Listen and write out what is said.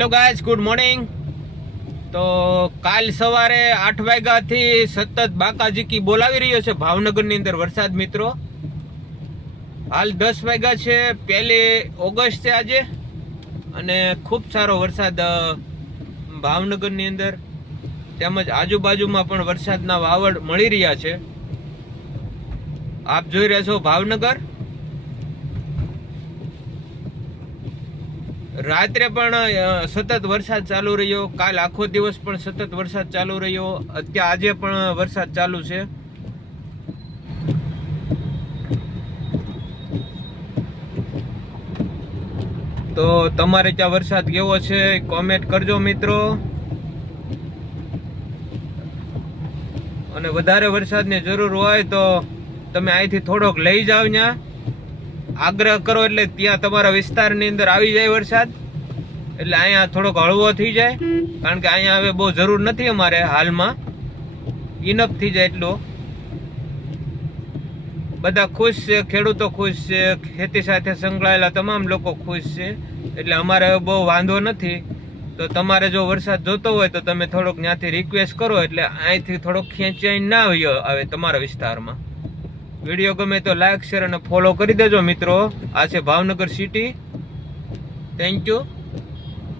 Hello guys, good morning. તો કાલ સવારે 8 વાગ્યાથી સતત બાકાજીકી બોલાવી રહ્યો છે ભાવનગરની અંદર વરસાદ મિત્રો. હાલ 10 વાગ્યા છે, 1 ઓગસ્ટ છે આજે, અને ખૂબ સારો વરસાદ ભાવનગરની અંદર તેમજ આજુબાજુમાં પણ વરસાદના વાવડ મળી રહ્યા છે. આપ જોઈ રહ્યા છો ભાવનગર. રાત્રે પણ સતત વરસાદ ચાલુ રહ્યો, કાલ આખો દિવસ પણ સતત વરસાદ ચાલુ રહ્યો, આજે પણ વરસાદ ચાલુ છે. તો તમારે ત્યાં વરસાદ કેવો છે કોમેન્ટ કરજો મિત્રો. અને વધારે વરસાદની જરૂર હોય તો તમે અહીંથી થોડોક લઈ જાઓ, ત્યાં આગ્રહ કરો એટલે ત્યાં તમારા વિસ્તારની અંદર આવી જાય વરસાદ, એટલે અહીંયા થોડોક હળવો થઈ જાય. કારણ કે અહીંયા હવે બહુ જરૂર નથી અમારે હાલમાં, ઇનફ થઈ જાય એટલો. બધા ખુશ છે, ખેડૂતો ખુશ છે, ખેતી સાથે સંકળાયેલા તમામ લોકો ખુશ છે, એટલે અમારે હવે બહુ વાંધો નથી. તો તમારે જો વરસાદ જોતો હોય તો તમે થોડોક ત્યાંથી રિક્વેસ્ટ કરો, એટલે અહીંથી થોડોક ખેંચાઈ ના આવે તમારા વિસ્તારમાં. વિડીયો ગમે તો લાઈક, શેર અને ફોલો કરી દેજો મિત્રો. આ છે ભાવનગર સિટી. Thank you.